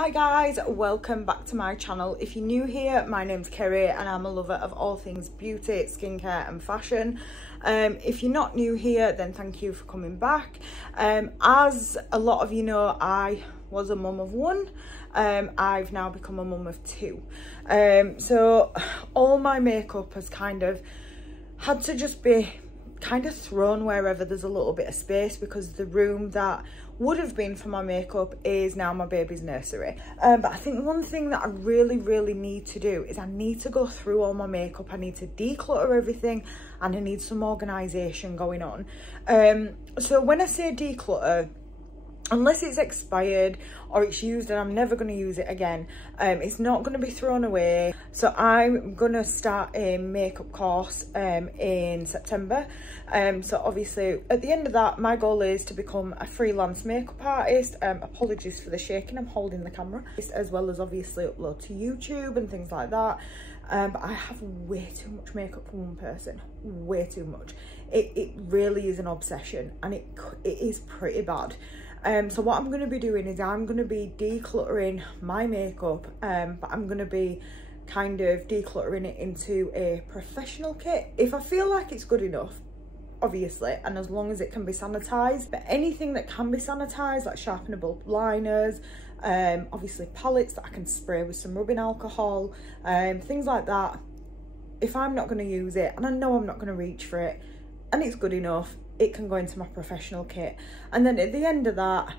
Hi guys, welcome back to my channel. If you're new here, my name's Kerry and I'm a lover of all things beauty, skincare and fashion. If you're not new here, then thank you for coming back. As a lot of you know, I was a mum of one. I've now become a mum of two. So all my makeup has kind of had to just be kind of thrown wherever there's a little bit of space, because the room that would have been for my makeup is now my baby's nursery. But I think one thing that I really need to do is I need to go through all my makeup. I need to declutter everything and I need some organisation going on. So when I say declutter, unless it's expired or it's used and I'm never going to use it again, it's not going to be thrown away. So I'm going to start a makeup course in September. So obviously at the end of that, my goal is to become a freelance makeup artist. Apologies for the shaking, I'm holding the camera, as well as obviously upload to YouTube and things like that. But I have way too much makeup for one person, way too much. It really is an obsession, and it is pretty bad. So what I'm going to be doing is I'm going to be decluttering my makeup, but I'm going to be kind of decluttering it into a professional kit. If I feel like it's good enough, obviously, and as long as it can be sanitized. But anything that can be sanitized, like sharpenable liners, obviously palettes that I can spray with some rubbing alcohol, things like that. If I'm not going to use it and I know I'm not going to reach for it and it's good enough, it can go into my professional kit. And then at the end of that,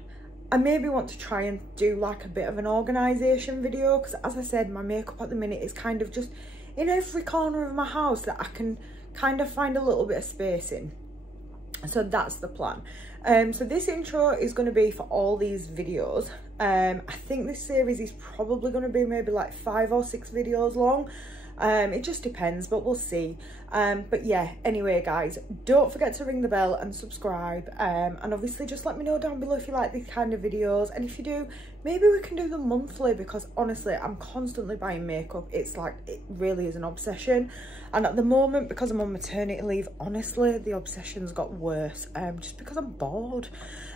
I maybe want to try and do like a bit of an organisation video, because as I said, my makeup at the minute is kind of just in every corner of my house that I can kind of find a little bit of space in. So that's the plan. So this intro is going to be for all these videos. I think this series is probably going to be maybe like 5 or 6 videos long. It just depends, but we'll see. But yeah, anyway guys, don't forget to ring the bell and subscribe, and obviously just let me know down below if you like these kind of videos, and if you do, maybe we can do them monthly, because honestly I'm constantly buying makeup. It's like, it really is an obsession, and at the moment, because I'm on maternity leave, honestly the obsession's got worse, just because I'm bored.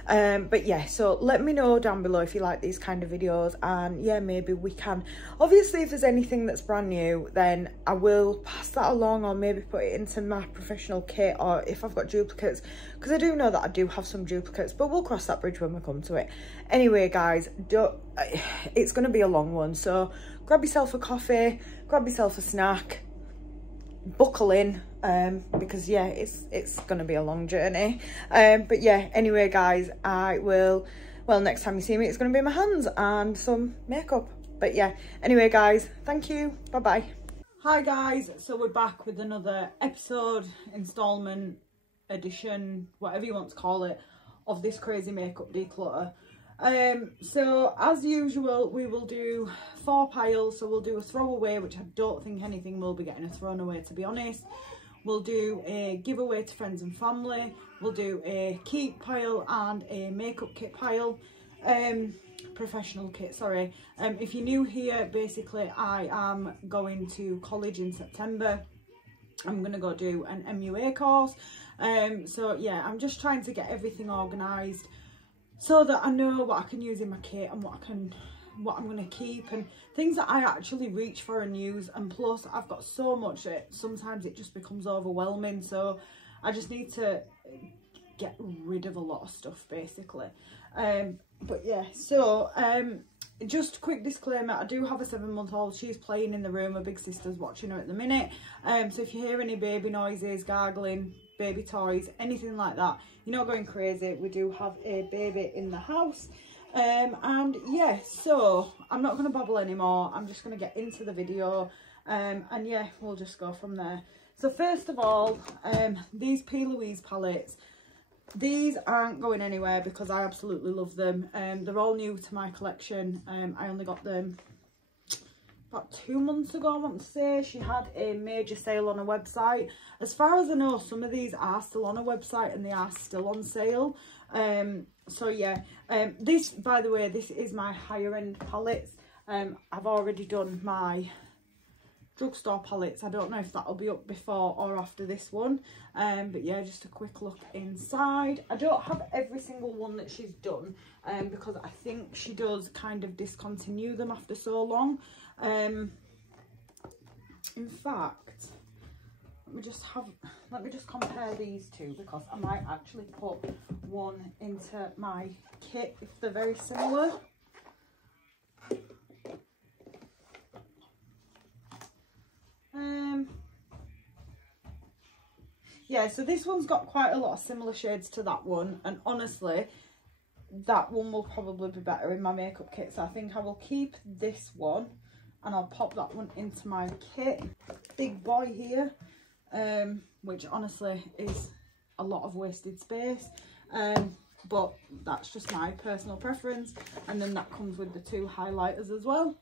But yeah, so let me know down below if you like these kind of videos, and yeah, maybe we can, obviously if there's anything that's brand new, then I will pass that along, or maybe put it into my professional kit, or if I've got duplicates, because I do know that I do have some duplicates, but we'll cross that bridge when we come to it. Anyway guys, it's going to be a long one, so grab yourself a coffee, grab yourself a snack, buckle in, because yeah, it's going to be a long journey. But yeah, anyway guys, I will, well, next time you see me, it's going to be my hands and some makeup. But yeah, anyway guys, thank you, bye bye. Hi guys, so we're back with another episode, installment, edition, whatever you want to call it, of this crazy makeup declutter. So as usual, we will do 4 piles. So we'll do a throwaway, which I don't think anything will be getting a thrown away, to be honest. We'll do a giveaway to friends and family. We'll do a keep pile and a makeup kit pile. Professional kit, sorry. If you're new here, basically I am going to college in September. I'm gonna go do an MUA course. So yeah, I'm just trying to get everything organised so that I know what I can use in my kit and what I'm gonna keep, and things that I actually reach for and use. And plus I've got so much that sometimes it just becomes overwhelming, so I just need to get rid of a lot of stuff basically. But yeah, so just a quick disclaimer, I do have a 7-month-old. She's playing in the room, my big sister's watching her at the minute. So if you hear any baby noises, gargling, baby toys, anything like that, you're not going crazy. We do have a baby in the house. And yeah, so I'm not going to babble anymore. I'm just going to get into the video, and yeah, we'll just go from there. So first of all, these P. Louise palettes, these aren't going anywhere because I absolutely love them. They're all new to my collection. I only got them about 2 months ago, I want to say. She had a major sale on her website. As far as I know, some of these are still on her website and they are still on sale. So yeah, this, by the way, this is my higher end palettes. I've already done my drugstore palettes. I don't know if that'll be up before or after this one, but yeah, just a quick look inside. I don't have every single one that she's done, because I think she does kind of discontinue them after so long. In fact, let me just compare these two, because I might actually put one into my kit if they're very similar. Yeah, so this one's got quite a lot of similar shades to that one, and honestly that one will probably be better in my makeup kit, so I think I will keep this one and I'll pop that one into my kit. Big boy here, which honestly is a lot of wasted space, but that's just my personal preference. And then that comes with the two highlighters as well.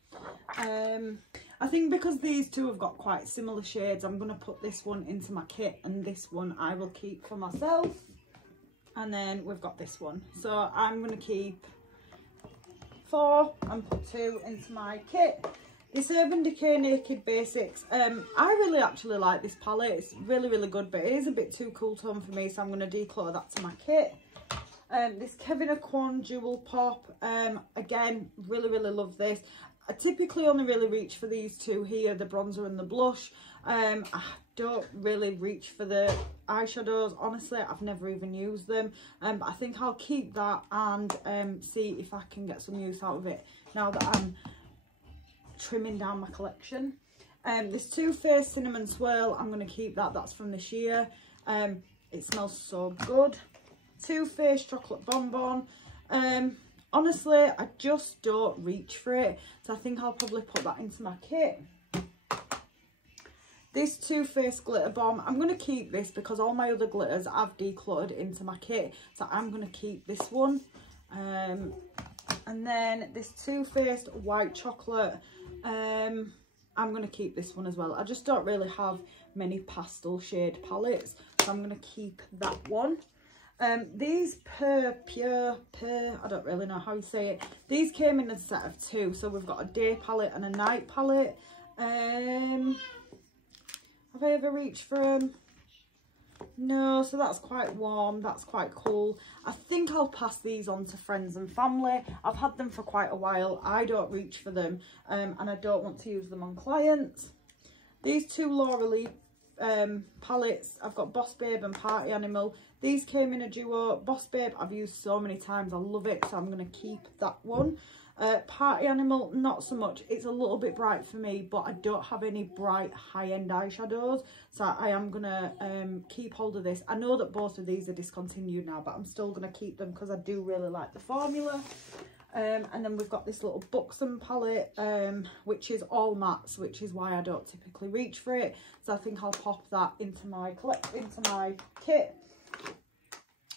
I think because these two have got quite similar shades, I'm going to put this one into my kit and this one I will keep for myself. And then we've got this one, so I'm going to keep 4 and put 2 into my kit. This Urban Decay Naked Basics, I really actually like this palette. It's really, really good, but it is a bit too cool tone for me, so I'm going to declutter that to my kit. This Kevin Aquan Jewel Pop, again, really, really love this. I typically only really reach for these two here, the bronzer and the blush. I don't really reach for the eyeshadows. Honestly, I've never even used them. But I think I'll keep that and see if I can get some use out of it now that I'm trimming down my collection. This Too Faced Cinnamon Swirl, I'm going to keep that. That's from this year. It smells so good. Too Faced Chocolate Bonbon. Honestly, I just don't reach for it, so I think I'll probably put that into my kit. This Too Faced Glitter Bomb, I'm going to keep this because all my other glitters I've decluttered into my kit, so I'm going to keep this one. And then this Too Faced White Chocolate, I'm going to keep this one as well. I just don't really have many pastel shade palettes, so I'm going to keep that one. These Pure, I don't really know how you say it. These came in a set of 2, so we've got a day palette and a night palette. Have I ever reached for them? No, so that's quite warm, that's quite cool. I think I'll pass these on to friends and family. I've had them for quite a while. I don't reach for them, and I don't want to use them on clients. These two Laura Lee palettes, I've got Boss Babe and Party Animal. These came in a duo. Boss Babe I've used so many times, I love it, so I'm going to keep that one. Party Animal, not so much. It's a little bit bright for me, but I don't have any bright high-end eyeshadows, so I am going to keep hold of this. I know that both of these are discontinued now, but I'm still going to keep them because I do really like the formula. And then we've got this little Buxom palette, which is all mattes, which is why I don't typically reach for it. So I think I'll pop that into my kit.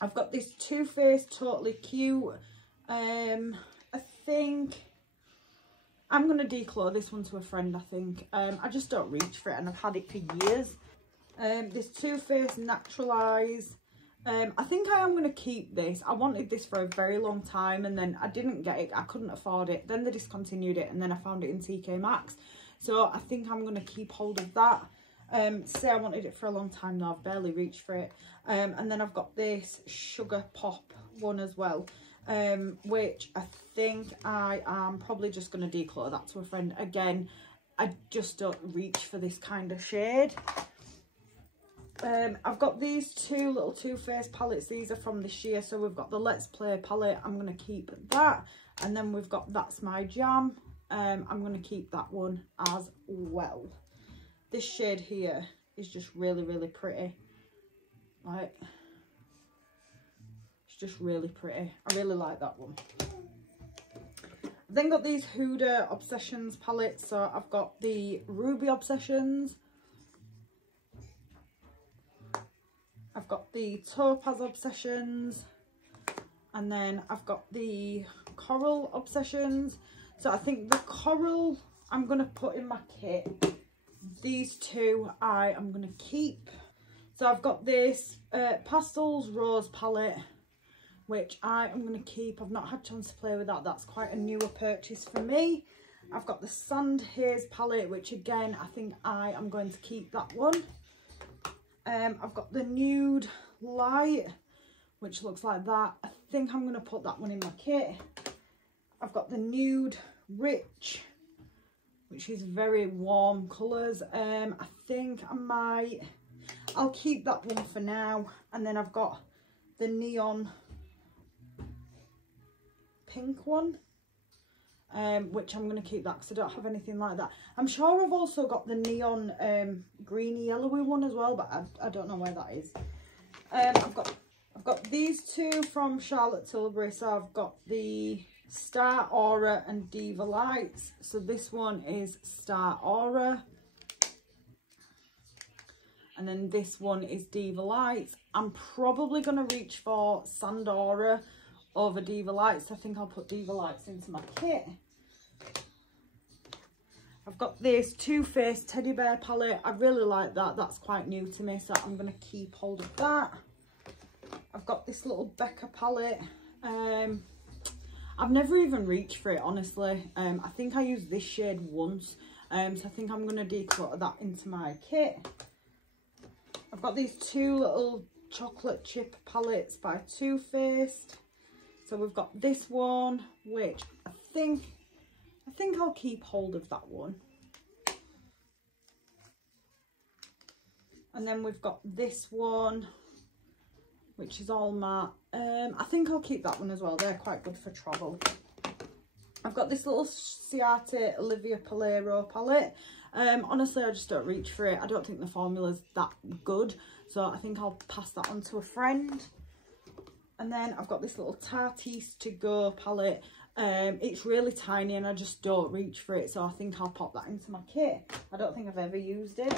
I've got this Too Faced Totally Cute. I think I'm going to declutter this one to a friend, I think. I just don't reach for it, and I've had it for years. This Too Faced Natural Eyes. I think I am going to keep this. I wanted this for a very long time, and then I didn't get it. I couldn't afford it. Then they discontinued it, and then I found it in TK Maxx. So I think I'm going to keep hold of that. Say I wanted it for a long time now. I've barely reached for it. And then I've got this Sugar Pop one as well, which I think I am probably just going to declutter that to a friend. Again, I just don't reach for this kind of shade. I've got these two little Too Faced palettes. These are from this year. So we've got the Let's Play palette. I'm going to keep that. And then we've got That's My Jam. I'm going to keep that one as well. This shade here is just really, really pretty. Like, it's just really pretty. I really like that one. I've then got these Huda Obsessions palettes. So I've got the Ruby Obsessions. I've got the Topaz Obsessions, and then I've got the Coral Obsessions. So I think the Coral I'm going to put in my kit. These two I am going to keep. So I've got this Pastels Rose palette, which I am going to keep. I've not had a chance to play with that. That's quite a newer purchase for me. I've got the Sand Haze palette, which again, I think I am going to keep that one. I've got the Nude Light, which looks like that. I think I'm going to put that one in my kit. I've got the Nude Rich, which is very warm colours. I think I'll keep that one for now. And then I've got the Neon Pink one, which I'm going to keep that because I don't have anything like that. I'm sure I've also got the Neon greeny yellowy one as well, but I don't know where that is. I've got these two from Charlotte Tilbury. So I've got the Star Aura and Diva Lights. So this one is Star Aura, and then this one is Diva Lights. I'm probably going to reach for Sand Aura over Diva Lights. I think I'll put Diva Lights into my kit. I've got this Too Faced Teddy Bear palette. I really like that. That's quite new to me, so I'm going to keep hold of that. I've got this little Becca palette. I've never even reached for it, honestly. I think I used this shade once, so I think I'm going to declutter that into my kit. I've got these two little chocolate chip palettes by Too Faced. So we've got this one, which I think I'll keep hold of that one. And then we've got this one, which is all matte. I think I'll keep that one as well. They're quite good for travel. I've got this little Ciate Olivia Palero palette. Honestly, I just don't reach for it. I don't think the formula's that good, so I think I'll pass that on to a friend. And then I've got this little Tarteist To Go palette. It's really tiny and I just don't reach for it, so I think I'll pop that into my kit. I don't think I've ever used it.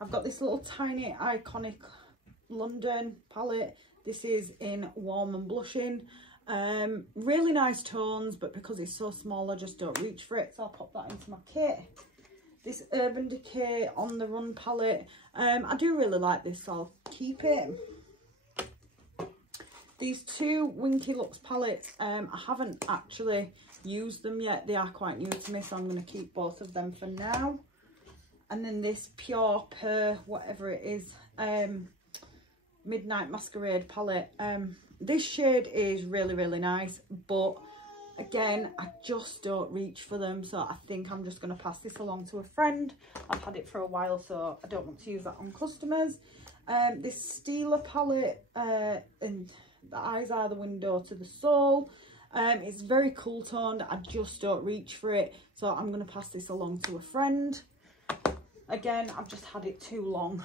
I've got this little tiny Iconic London palette. This is in Warm and Blushing. Really nice tones, but because it's so small I just don't reach for it, so I'll pop that into my kit. This Urban Decay On The Run palette, I do really like this, so I'll keep it. These two Winky Looks palettes, I haven't actually used them yet. They are quite new to me, so I'm going to keep both of them for now. And then this Pure Per, whatever it is, Midnight Masquerade palette. This shade is really, really nice, but again, I just don't reach for them, so I think I'm just going to pass this along to a friend. I've had it for a while, so I don't want to use that on customers. This Steeler palette, and the eyes are the window to the soul. It's very cool toned. I just don't reach for it, so I'm going to pass this along to a friend. Again, I've just had it too long.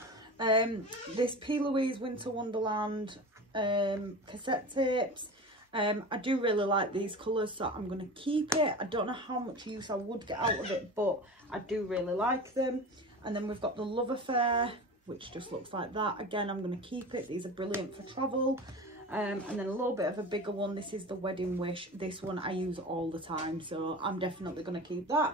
This P. Louise Winter Wonderland cassette tapes. I do really like these colours, so I'm going to keep it. I don't know how much use I would get out of it, but I do really like them. And then we've got the Love Affair, which just looks like that. Again, I'm going to keep it. These are brilliant for travel. And then a little bit of a bigger one. This is the Wedding Wish. This one I use all the time, so I'm definitely going to keep that.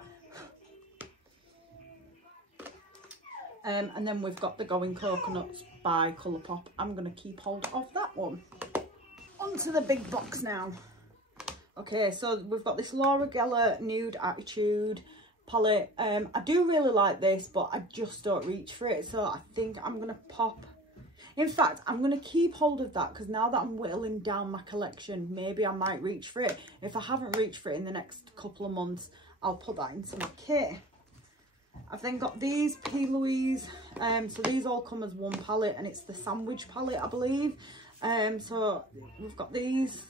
And then we've got the Going Coconuts by Colourpop. I'm going to keep hold of that one. Onto the big box now. Okay, so we've got this Laura Geller Nude Attitude palette. I do really like this, but I just don't reach for it, so I think I'm going to pop... In fact, I'm going to keep hold of that, because now that I'm whittling down my collection, maybe I might reach for it. If I haven't reached for it in the next couple of months, I'll put that into my kit. I've then got these P. Louise, so these all come as one palette, and it's the Sandwich palette, I believe. So we've got these.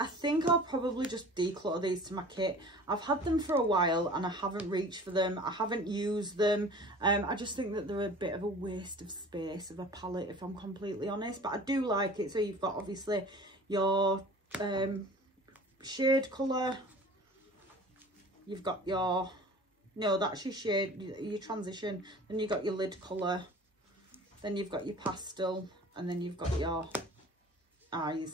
I think I'll probably just declutter these to my kit. I've had them for a while and I haven't reached for them. I haven't used them. I just think that they're a bit of a waste of space of a palette, if I'm completely honest. But I do like it. So you've got obviously your shade colour. You've got your... No, that's your shade, your transition. Then you've got your lid colour. Then you've got your pastel. And then you've got your eyes.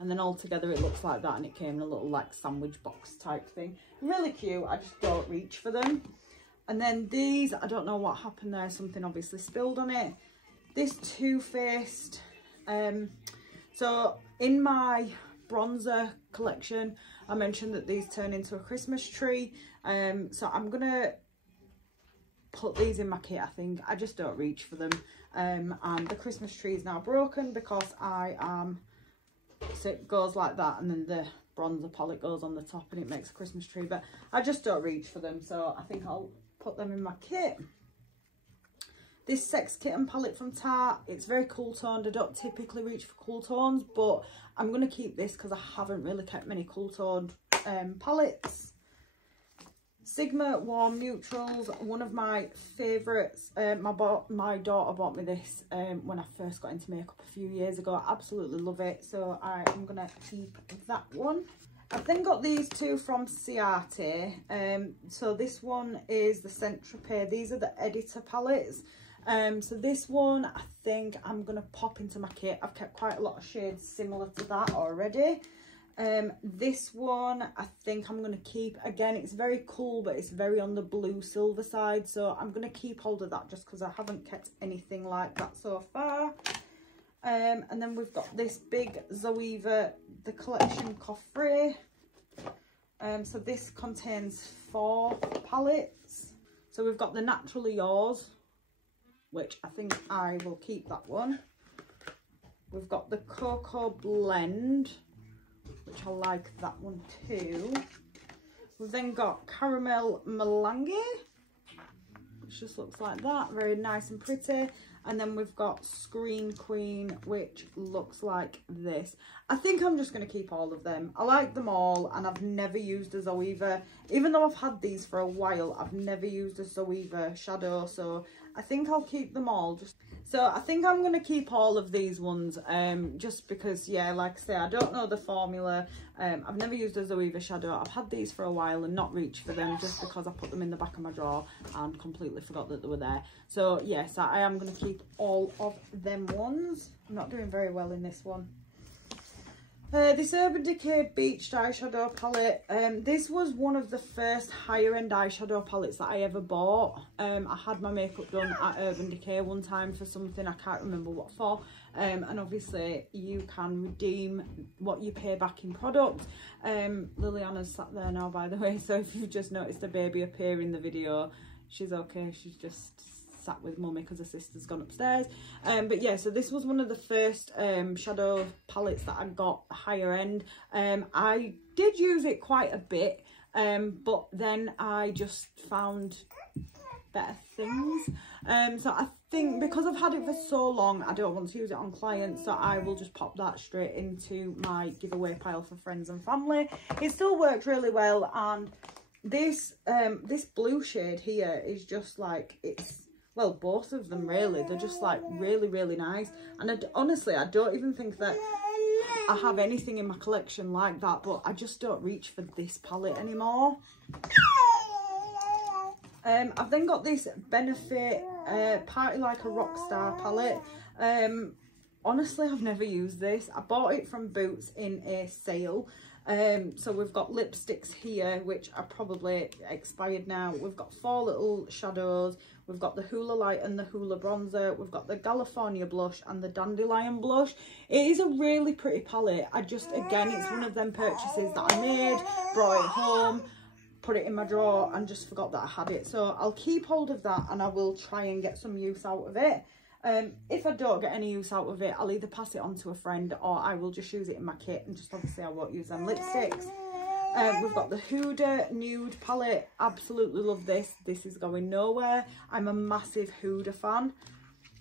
And then all together it looks like that, and it came in a little like sandwich box type thing. Really cute. I just don't reach for them. And then these, I don't know what happened there. Something obviously spilled on it. this Too Faced. So in my bronzer collection, I mentioned that these turn into a Christmas tree. So I'm gonna put these in my kit. I think I just don't reach for them. And the Christmas tree is now broken because so it goes like that, and then the bronzer palette goes on the top and it makes a Christmas tree, but I just don't reach for them, so I think I'll put them in my kit. This Sex Kitten palette from Tarte, it's very cool toned. I don't typically reach for cool tones, but I'm going to keep this because I haven't really kept many cool toned palettes. Sigma Warm Neutrals, one of my favourites. My daughter bought me this when I first got into makeup a few years ago. I absolutely love it, so I am going to keep that one. I've then got these two from Ciate. So this one is the Saint Tropez. These are the Editor palettes. So this one I think I'm going to pop into my kit. I've kept quite a lot of shades similar to that already. This one I think I'm going to keep. Again, it's very cool, but it's very on the blue silver side, so I'm going to keep hold of that just because I haven't kept anything like that so far. And then we've got this big Zoeva, the collection Coffret. So this contains 4 palettes. So we've got the Naturally Yours, which I think I will keep that one. We've got the Cocoa Blend, which I like that one too. We've then got Caramel Melange, which just looks like that, very nice and pretty. And then we've got Screen Queen, which looks like this. I think I'm just going to keep all of them. I like them all, and I've never used a Zoeva. Even though I've had these for a while, I've never used a Zoeva shadow, so I think I'll keep them all. So I think I'm going to keep all of these ones, just because, yeah, like I say, I don't know the formula. I've never used a Zoeva shadow. I've had these for a while and not reached for them just because I put them in the back of my drawer and completely forgot that they were there. So yes, I am going to keep all of them ones. I'm not doing very well in this one. This Urban Decay Beached Eyeshadow Palette. This was one of the first higher end eyeshadow palettes that I ever bought. I had my makeup done at Urban Decay one time for something, I can't remember what for. And obviously you can redeem what you pay back in product. Lilianna's sat there now, by the way, so if you've just noticed a baby appear in the video, she's okay, she's just sat with mummy because her sister's gone upstairs. But yeah, so this was one of the first shadow palettes that I got higher end. I did use it quite a bit, but then I just found better things. So I think because I've had it for so long, I don't want to use it on clients, so I will just pop that straight into my giveaway pile for friends and family. It still works really well, and this this blue shade here is just like, it's, well, both of them really, they're just like really, really nice. And honestly, I don't even think that I have anything in my collection like that, but I just don't reach for this palette anymore. I've then got this Benefit Party Like a Rockstar palette. Honestly, I've never used this. I bought it from Boots in a sale. So we've got lipsticks here, which are probably expired now. We've got 4 little shadows. We've got the Hoola Light and the Hoola Bronzer. We've got the California Blush and the Dandelion Blush. It is a really pretty palette. Again, it's one of them purchases that I made, brought it home, put it in my drawer and just forgot that I had it. So I'll keep hold of that and I will try and get some use out of it. If I don't get any use out of it, I'll either pass it on to a friend or I will just use it in my kit, and just obviously I won't use them lipsticks. We've got the Huda Nude palette. Absolutely love this. This is going nowhere. I'm a massive Huda fan.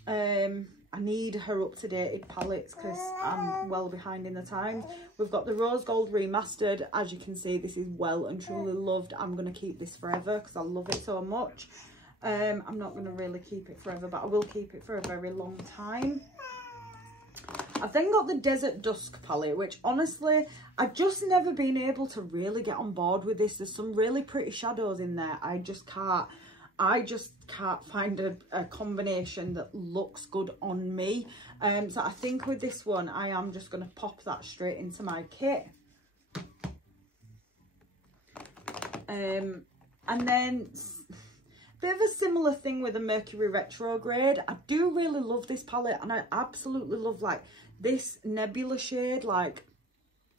I need her up-to-date palettes because I'm well behind in the times. We've got the Rose Gold Remastered. As you can see, this is well and truly loved. I'm going to keep this forever because I love it so much. I'm not going to really keep it forever, but I will keep it for a very long time. I've then got the Desert Dusk palette, which honestly, I've just never been able to really get on board with this. There's some really pretty shadows in there. I just can't find a combination that looks good on me. So I think with this one, I am just going to pop that straight into my kit. And then bit of a similar thing with a Mercury retrograde. I do really love this palette, and I absolutely love like this nebula shade. Like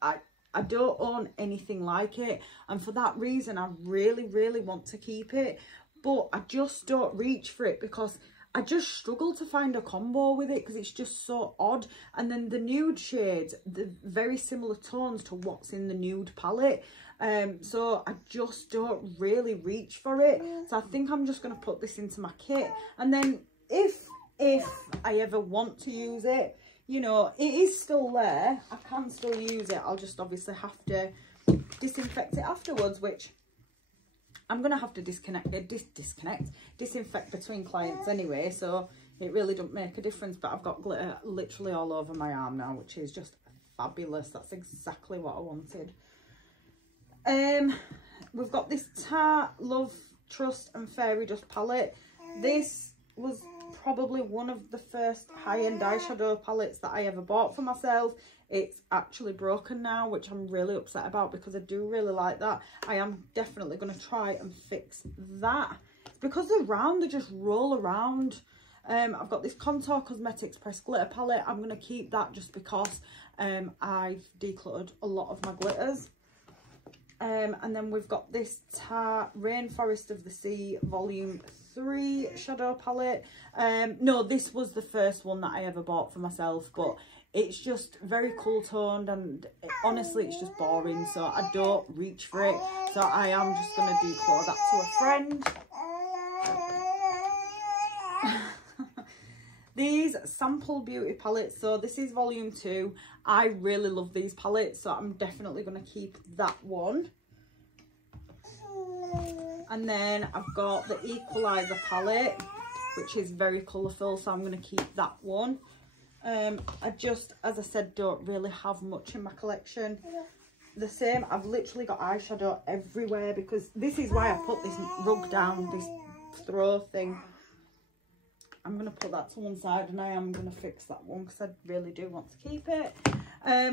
I don't own anything like it, and for that reason I really want to keep it, but I just don't reach for it because I just struggle to find a combo with it because it's just so odd. And then the nude shades, the very similar tones to what's in the nude palette, so I just don't really reach for it. So I think I'm just going to put this into my kit, and then if I ever want to use it, you know, it is still there, I can still use it. I'll just obviously have to disinfect it afterwards, which I'm going to have to disinfect between clients anyway, so it really don't make a difference. But I've got glitter literally all over my arm now, which is just fabulous. That's exactly what I wanted. We've got this Tarte Love, Trust and Fairy Dust palette. This was probably one of the first high-end eyeshadow palettes that I ever bought for myself. It's actually broken now, which I'm really upset about because I do really like that. I am definitely going to try and fix that. It's because they're round, they just roll around. I've got this Contour Cosmetics Pressed Glitter palette. I'm going to keep that just because I've decluttered a lot of my glitters. And then we've got this Tarte Rainforest of the Sea Volume 3 shadow palette. No, this was the first one that I ever bought for myself, but it's just very cool toned, and honestly it's just boring, so I don't reach for it. So I am just going to declare that to a friend. These Sample Beauty palettes, so this is volume 2. I really love these palettes, so I'm definitely going to keep that one. And then I've got the Equalizer palette, which is very colourful, so I'm going to keep that one. I just, as I said, don't really have much in my collection. The same, I've literally got eyeshadow everywhere because this is why I put this rug down, this throw thing. I'm going to put that to one side, and I am going to fix that one because I really do want to keep it.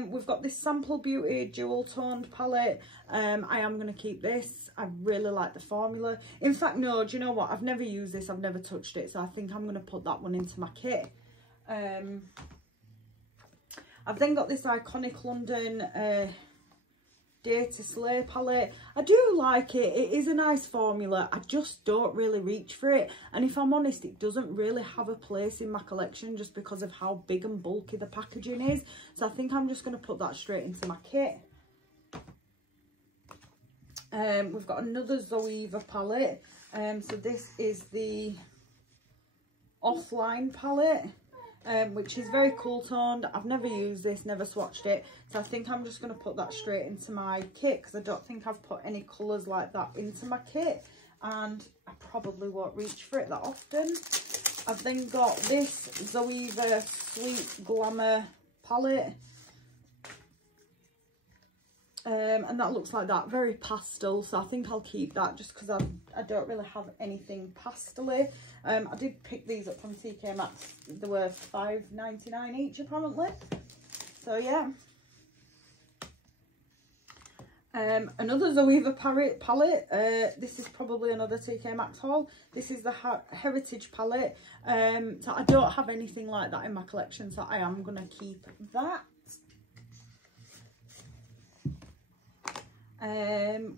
We've got this Sample Beauty Jewel Toned palette. I am going to keep this. I really like the formula. In fact, no, do you know what? I've never used this. I've never touched it. So I think I'm going to put that one into my kit. I've then got this Iconic London Day to Slay palette. I do like it. It is a nice formula. I just don't really reach for it. And if I'm honest, it doesn't really have a place in my collection just because of how big and bulky the packaging is. So I think I'm just going to put that straight into my kit. We've got another Zoeva palette. So this is the Offline palette. Which is very cool toned. I've never used this, never swatched it, so I think I'm just going to put that straight into my kit because I don't think I've put any colours like that into my kit, and I probably won't reach for it that often. I've then got this Zoeva Sweet Glamour palette, and that looks like that, very pastel, so I think I'll keep that just because I don't really have anything pastel-y. I did pick these up from TK Maxx. They were $5.99 each apparently, so yeah. Another Zoeva palette. This is probably another TK Maxx haul. This is the Heritage palette. So I don't have anything like that in my collection, so I am going to keep that.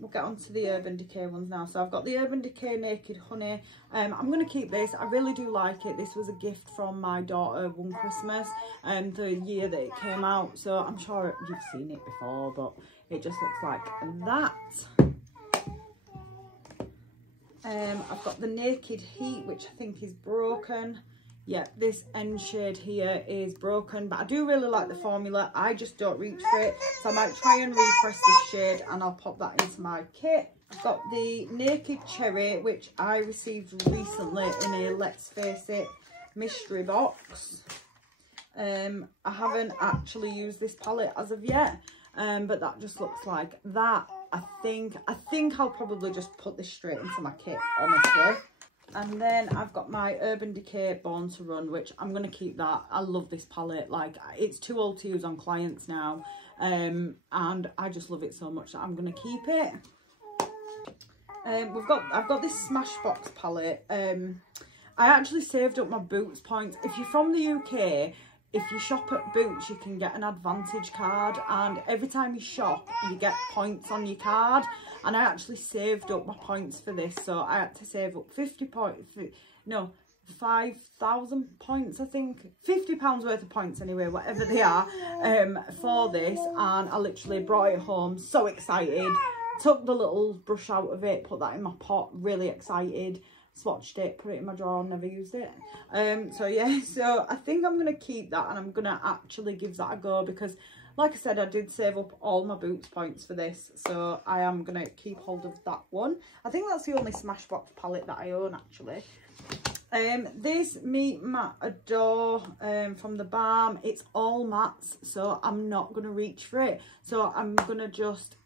We'll get on to the Urban Decay ones now. So I've got the Urban Decay Naked Honey. I'm going to keep this. I really do like it. This was a gift from my daughter one Christmas, the year that it came out. So I'm sure you've seen it before, but it just looks like that. I've got the Naked Heat, which I think is broken. Yeah, this end shade here is broken, but I do really like the formula. I just don't reach for it, so I might try and repress this shade and I'll pop that into my kit. I've got the Naked Cherry, which I received recently in a Let's Face It mystery box. I haven't actually used this palette as of yet, but that just looks like that. I think I'll probably just put this straight into my kit, honestly. And then I've got my Urban Decay Born to Run, which I'm going to keep that. I love this palette. Like, it's too old to use on clients now. And I just love it so much that I'm going to keep it. I've got this Smashbox palette. I actually saved up my Boots points. If you're from the UK, if you shop at Boots, you can get an advantage card, and every time you shop, you get points on your card. And I actually saved up my points for this, so I had to save up 5,000 points, I think, £50 worth of points anyway, whatever they are, for this. And I literally brought it home, so excited. Took the little brush out of it, put that in my pot, really excited. Swatched it, put it in my drawer, never used it. So yeah, so I think I'm going to keep that, and I'm going to actually give that a go, because like I said, I did save up all my Boots points for this, so I am going to keep hold of that one. I think that's the only Smashbox palette that I own, actually. This Meet Matte Adore from the Balm, it's all mattes, so I'm not going to reach for it. So I'm going to just,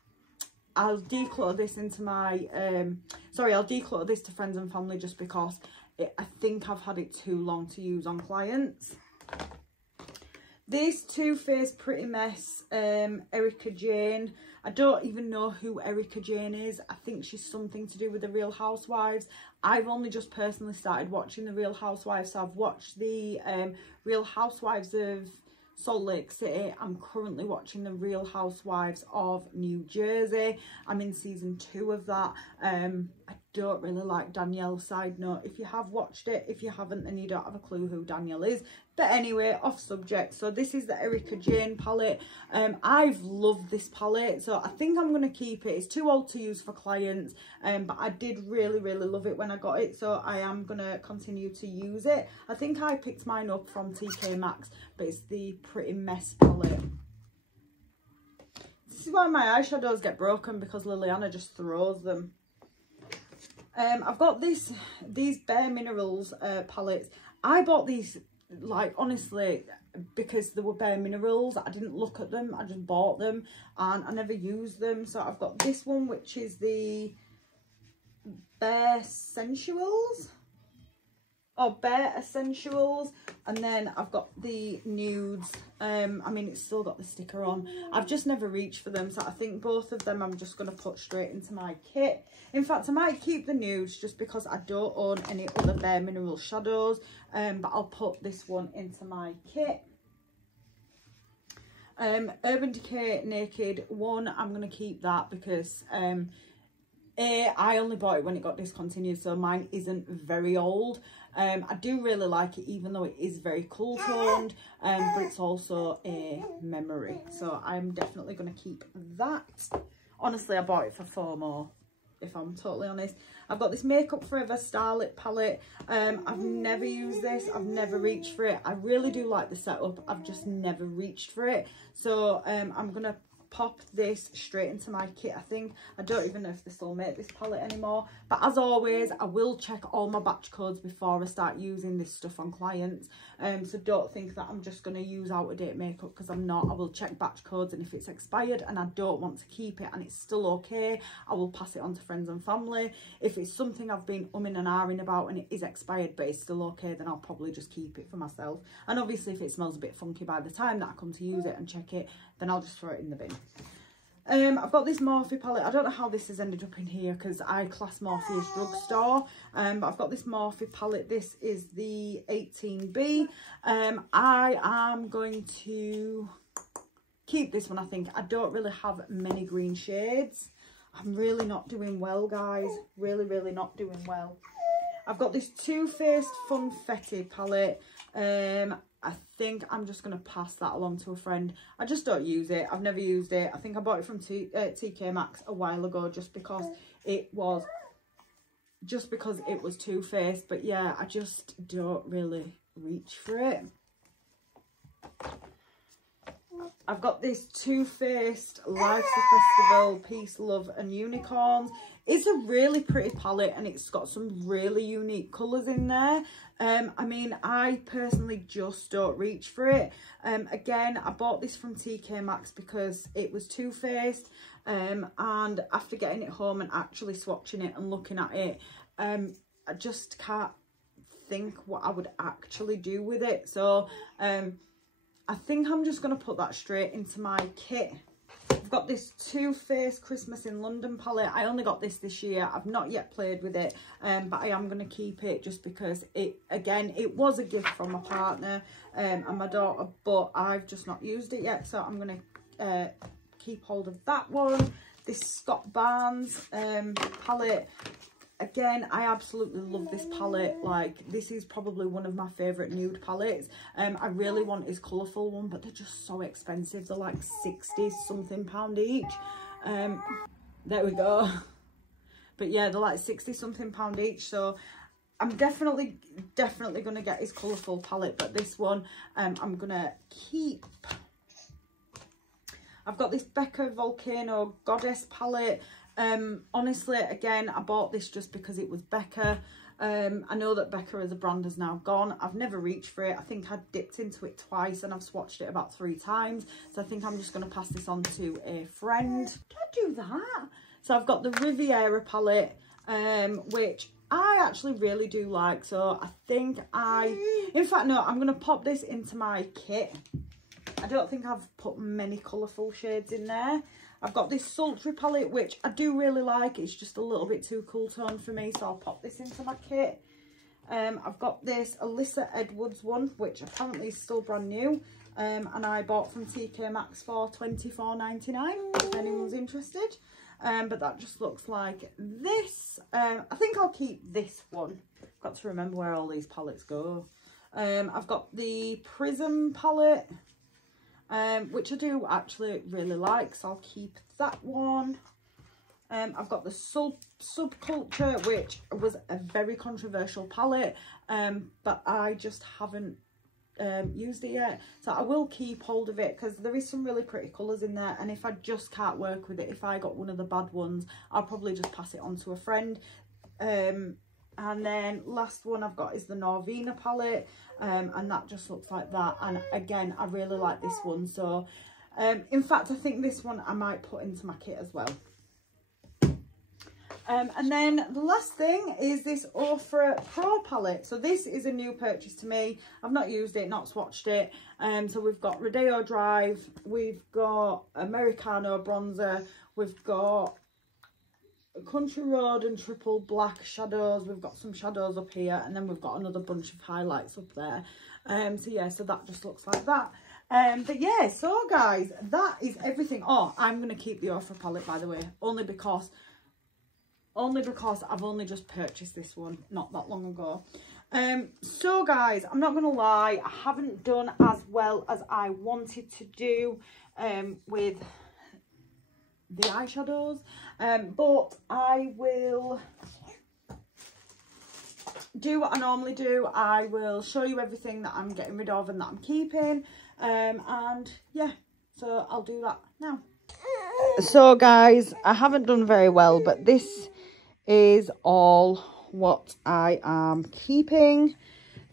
I'll declutter this into my, I'll declutter this to friends and family, just because I think I've had it too long to use on clients. This Too Faced Pretty Mess Erica Jane. I don't even know who Erica Jane is. I think she's something to do with the Real Housewives. I've only just personally started watching the Real Housewives, so I've watched the Real Housewives of Salt Lake City. I'm currently watching the Real Housewives of New Jersey. I'm in season 2 of that. I don't really like Danielle, side note, if you have watched it. If you haven't, then you don't have a clue who Danielle is. But anyway, off subject. So this is the Erica Jane palette. I've loved this palette, so I think I'm going to keep it. It's too old to use for clients, but I did really love it when I got it, so I am going to continue to use it. I think I picked mine up from TK Maxx, but it's the Pretty Mess palette. This is why my eyeshadows get broken, because Lilianna just throws them. I've got these Bare Minerals palettes. I bought these, like, honestly, because they were Bare Minerals. I didn't look at them, I just bought them, and I never used them. So I've got this one, which is the Bare Sensuals, or Bare Essentials, and then I've got the nudes. I mean, it's still got the sticker on. I've just never reached for them, so I think both of them I'm just going to put straight into my kit. In fact, I might keep the nudes just because I don't own any other Bare Mineral shadows, but I'll put this one into my kit. Urban Decay Naked one, I'm going to keep that because I only bought it when it got discontinued, so mine isn't very old. I do really like it, even though it is very cool toned, but it's also a memory, so I'm definitely going to keep that. Honestly, I bought it for FOMO, if I'm totally honest. I've got this Makeup Forever Starlit palette. I've never used this, I've never reached for it. I really do like the setup, I've just never reached for it. So I'm gonna pop this straight into my kit. I think, I don't even know if they still make this palette anymore, but as always, I will check all my batch codes before I start using this stuff on clients, so don't think that I'm just going to use out of date makeup, because I'm not. I will check batch codes, and if it's expired and I don't want to keep it and it's still okay, I will pass it on to friends and family. If it's something I've been umming and ahhing about and it is expired but it's still okay, then I'll probably just keep it for myself. And obviously, if it smells a bit funky by the time that I come to use it and check it, then I'll just throw it in the bin. I've got this Morphe palette. I don't know how this has ended up in here, because I class Morphe as drugstore, but I've got this Morphe palette. This is the 18B. I am going to keep this one, I think. I don't really have many green shades. I'm really not doing well, guys. Really not doing well. I've got this Too Faced Funfetti palette. I think I'm just going to pass that along to a friend. I just don't use it. I've never used it. I think I bought it from TK Maxx a while ago, just because it was Too Faced. But yeah, I just don't really reach for it. I've got this Too Faced Life's a Festival Peace, Love and Unicorns. It's a really pretty palette, and it's got some really unique colours in there. I mean, I personally just don't reach for it. Again, I bought this from TK Maxx because it was Too Faced, and after getting it home and actually swatching it and looking at it, I just can't think what I would actually do with it. So I think I'm just going to put that straight into my kit. got this Too Faced Christmas in London palette. I only got this year. I've not yet played with it, but I am going to keep it just because it was a gift from my partner and my daughter, but I've just not used it yet, so I'm going to keep hold of that one. This Scott Barnes palette. Again, I absolutely love this palette. Like, this is probably one of my favourite nude palettes. I really want his colourful one, but they're just so expensive. They're like 60 something pound each. There we go. But yeah, they're like 60 something pound each. So I'm definitely going to get his colourful palette. But this one, I'm going to keep. I've got this Becca Volcano Goddess palette. Honestly, again, I bought this just because it was Becca. I know that Becca as a brand has now gone. I've never reached for it. I think I dipped into it twice and I've swatched it about 3 times. So I think I'm just going to pass this on to a friend. Did I do that? So I've got the Riviera palette, which I actually really do like. So I think in fact, no, I'm going to pop this into my kit. I don't think I've put many colourful shades in there. I've got this Sultry palette, which I do really like. It's just a little bit too cool tone for me, so I'll pop this into my kit. I've got this Alyssa Edwards one, which apparently is still brand new. And I bought from TK Maxx for $24.99, if anyone's interested. But that just looks like this. I think I'll keep this one. I've got to remember where all these palettes go. I've got the Prism palette, which I do actually really like, so I'll keep that one. I've got the Subculture, which was a very controversial palette, but I just haven't used it yet, so I will keep hold of it because there is some really pretty colours in there, and if I just can't work with it, if I got one of the bad ones, I'll probably just pass it on to a friend. And then last one I've got is the Norvina palette, and that just looks like that. And again, I really like this one. So in fact, I think this one I might put into my kit as well. And then the last thing is this Ofra Pro palette. So this is a new purchase to me. I've not used it, not swatched it. So we've got Rodeo Drive, we've got Americano Bronzer, we've got Country Road and Triple Black shadows. We've got some shadows up here, and then we've got another bunch of highlights up there. So yeah, so that just looks like that. But yeah, so guys, that is everything. Oh, I'm gonna keep the Ofra palette, by the way, only because I've only just purchased this one not that long ago. So guys, I'm not gonna lie, I haven't done as well as I wanted to do with the eyeshadows, but I will do what I normally do. I will show you everything that I'm getting rid of and that I'm keeping, and yeah, so I'll do that now. So guys, I haven't done very well, but this is all what I am keeping.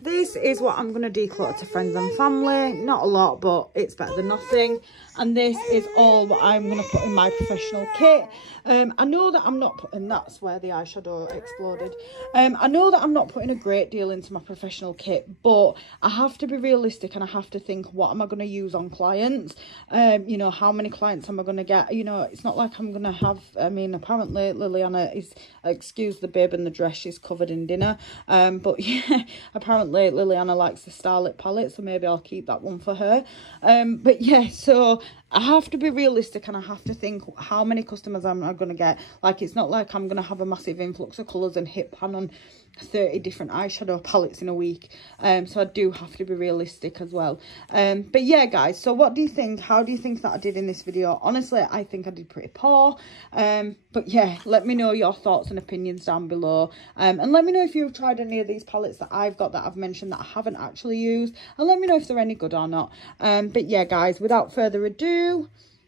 This is what I'm going to declutter to friends and family. Not a lot, but it's better than nothing. And this is all what I'm going to put in my professional kit. I know that I'm not putting, that's where the eyeshadow exploded. I know that I'm not putting a great deal into my professional kit, but I have to be realistic and I have to think, what am I going to use on clients? You know, how many clients am I going to get? You know, it's not like I'm going to have, I mean, apparently Lilianna is, excuse the babe in the dress, she's covered in dinner. But yeah, apparently Lilianna likes the Starlit palette, so maybe I'll keep that one for her. But yeah, so I have to be realistic and I have to think, how many customers am I going to get? Like, it's not like I'm going to have a massive influx of colours and hit pan on 30 different eyeshadow palettes in a week. So I do have to be realistic as well. But yeah, guys, so what do you think? How do you think that I did in this video? Honestly, I think I did pretty poor. But yeah, let me know your thoughts and opinions down below. And let me know if you've tried any of these palettes that I've got that I've mentioned that I haven't actually used. And let me know if they're any good or not. But yeah, guys, without further ado,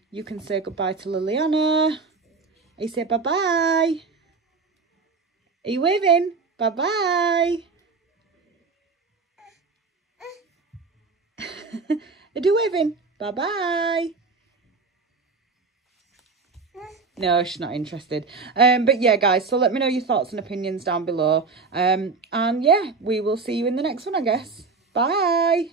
you can say goodbye to Lilianna. You say bye-bye. Are you waving? Bye-bye. Are you waving? Bye-bye. No, she's not interested. But yeah, guys, so let me know your thoughts and opinions down below. And yeah, we will see you in the next one, I guess. Bye.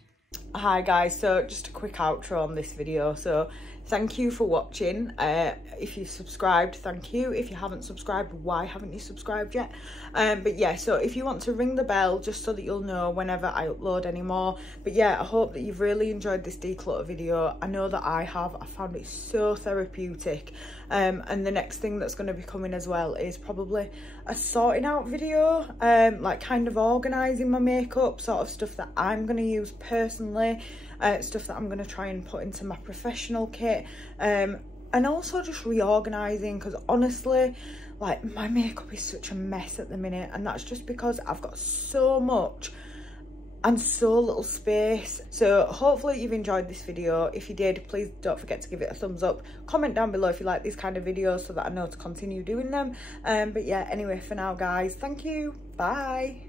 Hi guys, so just a quick outro on this video. So thank you for watching. If you subscribed, thank you. If you haven't subscribed, why haven't you subscribed yet? But yeah, so if you want to ring the bell just so that you'll know whenever I upload any more. But yeah, I hope that you've really enjoyed this declutter video. I know that I have. I found it so therapeutic. And the next thing that's going to be coming as well is probably a sorting out video, like kind of organising my makeup, sort of stuff that I'm going to use personally, stuff that I'm going to try and put into my professional kit, and also just reorganising, because honestly, like, my makeup is such a mess at the minute, and that's just because I've got so much and so little space. So hopefully you've enjoyed this video. If you did, please don't forget to give it a thumbs up. Comment down below if you like these kind of videos so that I know to continue doing them. But yeah, anyway, for now guys, thank you, bye.